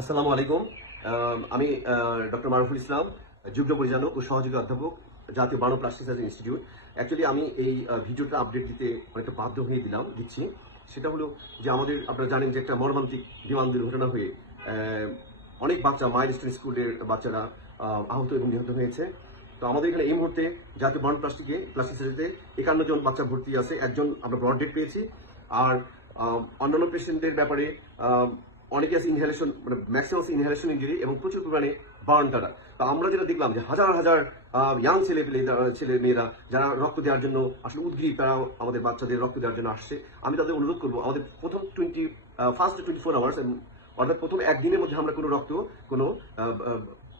আসসালামু আলাইকুম আমি ডক্টর মারুফুল ইসলাম যুগ্ম পরিচালক ও সহযোগী অধ্যাপক জাতীয় বানো প্লাস্টিক সার্জন ইনস্টিটিউট অ্যাকচুয়ালি আমি এই ভিডিওটা আপডেট দিতে অনেকটা বাধ্য হয়ে দিলাম দিচ্ছি সেটা হলো যে আমাদের আপনারা জানেন যে একটা মর্মান্তিক বিমান দুর্ঘটনা হয়ে অনেক বাচ্চা মাইল স্টেন স্কুলের বাচ্চারা আহত এবং নিহত হয়েছে তো আমাদের এখানে এই মুহূর্তে জাতীয় বানো প্লাস্টিকে প্লাস্টিক সার্জারিতে একান্ন জন বাচ্চা ভর্তি আছে একজন আমরা ব্রড ডেট পেয়েছি আর অন্যান্য পেশেন্টদের ব্যাপারে অনেকে আছে ইনহেলেশন মানে ম্যাক্সিমাম ইনহেলেশন ইঞ্জুরি এবং প্রচুর পরিমাণে বার্ন তারা তো আমরা যেটা দেখলাম যে হাজার হাজার ইয়াং ছেলে পেলে ছেলে মেয়েরা যারা রক্ত দেওয়ার জন্য আসলে উদ্গ্রী তারা আমাদের বাচ্চাদের রক্ত দেওয়ার জন্য আসছে আমি তাদের অনুরোধ করবো আমাদের প্রথম twenty first twenty four hours অর্থাৎ প্রথম একদিনের মধ্যে আমরা কোনো রক্ত কোনো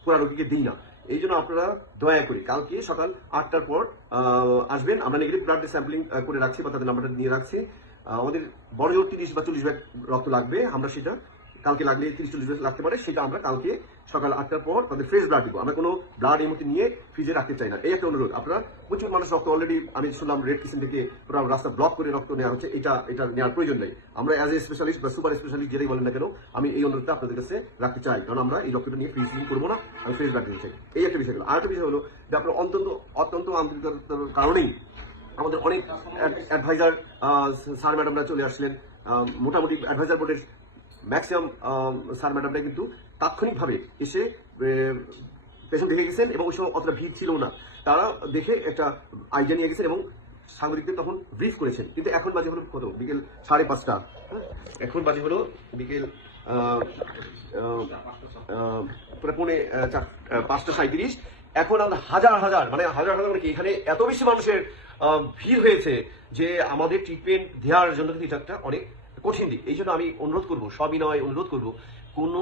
পুরা রোগীকে দিই না এই জন্য আপনারা দয়া করি কালকে সকাল আটটার পর আসবেন আমরা নেগেটিভ ব্লাড স্যাম্পলিং করে রাখছি বা তাদের নাম্বারটা নিয়ে রাখছি আমাদের বড় জোর তিরিশ বা চল্লিশ ব্যাগ রক্ত লাগবে আমরা সেটা কালকে লাগলে তিরিশ চল্লিশ ডোজ লাগতে পারে সেটা আমরা কালকে সকাল আটটার পর তাদের ফ্রেশ ব্লাড দিব আমরা কোনো ব্লাড এই মুহূর্তে নিয়ে ফ্রিজে রাখতে চাই না এই একটা অনুরোধ আপনারা প্রচুর মানুষ রক্ত অলরেডি আমি শুনলাম রেড কিসেন থেকে পুরো রাস্তা ব্লক করে রক্ত নেওয়া হচ্ছে এটা এটা নেওয়ার প্রয়োজন নেই আমরা অ্যাজ এ স্পেশালিস্ট বা সুপার স্পেশালিস্ট যেটাই বলেন না কেন আমি এই অনুরোধটা আপনাদের কাছে রাখতে চাই কারণ আমরা এই রক্তটা নিয়ে ফ্রিজ করবো না আমি ফ্রেশ ব্লাড দিতে চাই এই একটা বিষয় হলো আর একটা বিষয় হলো যে আপনার অত্যন্ত অত্যন্ত আন্তরিকতার কারণেই আমাদের অনেক অ্যাডভাইজার স্যার ম্যাডামরা চলে আসলেন মোটামুটি অ্যাডভাইজার বোর্ডের ম্যাক্সিমাম স্যার ম্যাডামরা কিন্তু তাৎক্ষণিকভাবে এসে পেশেন্ট দেখে গেছেন এবং ওই সময় অতটা ভিড় ছিল না তারা দেখে একটা আইডিয়া নিয়ে গেছেন এবং সাংবাদিকদের তখন ব্রিফ করেছেন কিন্তু এখন বাজে হলো কত বিকেল সাড়ে পাঁচটা হ্যাঁ? এখন বাজে হলো বিকেল পৌনে পাঁচটা সাঁত্রিশ এখন আমরা হাজার হাজার মানে হাজার হাজার মানে কি এখানে এত বেশি মানুষের ভিড় হয়েছে যে আমাদের ট্রিটমেন্ট দেওয়ার জন্য কিন্তু এটা একটা অনেক কঠিন দিক এই জন্য আমি অনুরোধ করবো সবিনয় অনুরোধ করব কোনো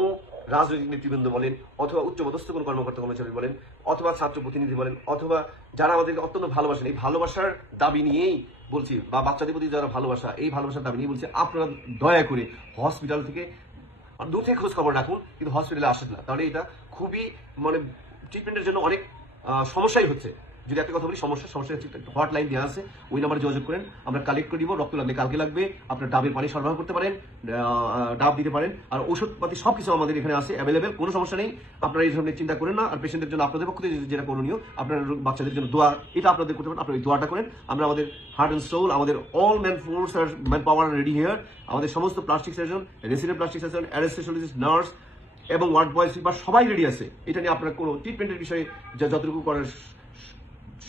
রাজনৈতিক নেতৃবৃন্দ বলেন অথবা উচ্চপদস্থ কোনো কর্মকর্তা কর্মচারী বলেন অথবা ছাত্র প্রতিনিধি বলেন অথবা যারা আমাদেরকে অত্যন্ত ভালোবাসেন এই ভালোবাসার দাবি নিয়েই বলছি বা বাচ্চাদের প্রতি যারা ভালোবাসা এই ভালোবাসার দাবি নিয়ে বলছি আপনারা দয়া করে হসপিটাল থেকে দূর থেকে খোঁজ খবর রাখুন কিন্তু হসপিটালে আসেন না তাহলে এটা খুবই মানে ট্রিটমেন্টের জন্য অনেক সমস্যাই হচ্ছে যদি একটা কথা বলি সমস্যা সমস্যা হচ্ছে একটা লাইন দেওয়া আছে ওই নাম্বারে যোগাযোগ করেন আমরা কালেক্ট করে দিব রক্ত লাগলে কালকে লাগবে আপনার ডাবের পানি সরবরাহ করতে পারেন ডাব দিতে পারেন আর ওষুধপাতি সব কিছু আমাদের এখানে আছে অ্যাভেলেবেল কোনো সমস্যা নেই আপনারা এই ধরনের চিন্তা করেন না আর পেশেন্টের জন্য আপনাদের পক্ষে যেটা করণীয় আপনার বাচ্চাদের জন্য দোয়া এটা আপনাদের করতে পারেন আপনারা ওই দোয়াটা করেন আমরা আমাদের হার্ট অ্যান্ড সোল আমাদের অল ম্যান ফোর্স আর ম্যান পাওয়ার রেডি হেয়ার আমাদের সমস্ত plastic surgeon resident plastic surgeon anaesthetist nurse এবং ওয়ার্ড বয় সুইপার সবাই রেডি আছে এটা নিয়ে আপনার কোনো ট্রিটমেন্টের বিষয়ে যতটুকু করার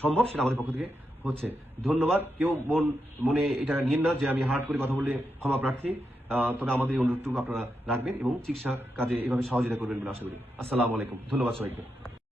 সম্ভব সেটা আমাদের পক্ষ থেকে হচ্ছে ধন্যবাদ কেউ মন মনে এটা নিন না যে আমি হার্ট করে কথা বললে ক্ষমা প্রার্থী তবে আমাদের এই অনুরোধটুকু আপনারা রাখবেন এবং চিকিৎসা কাজে এভাবে সহযোগিতা করবেন বলে আশা করি আসসালামু আলাইকুম ধন্যবাদ সবাইকে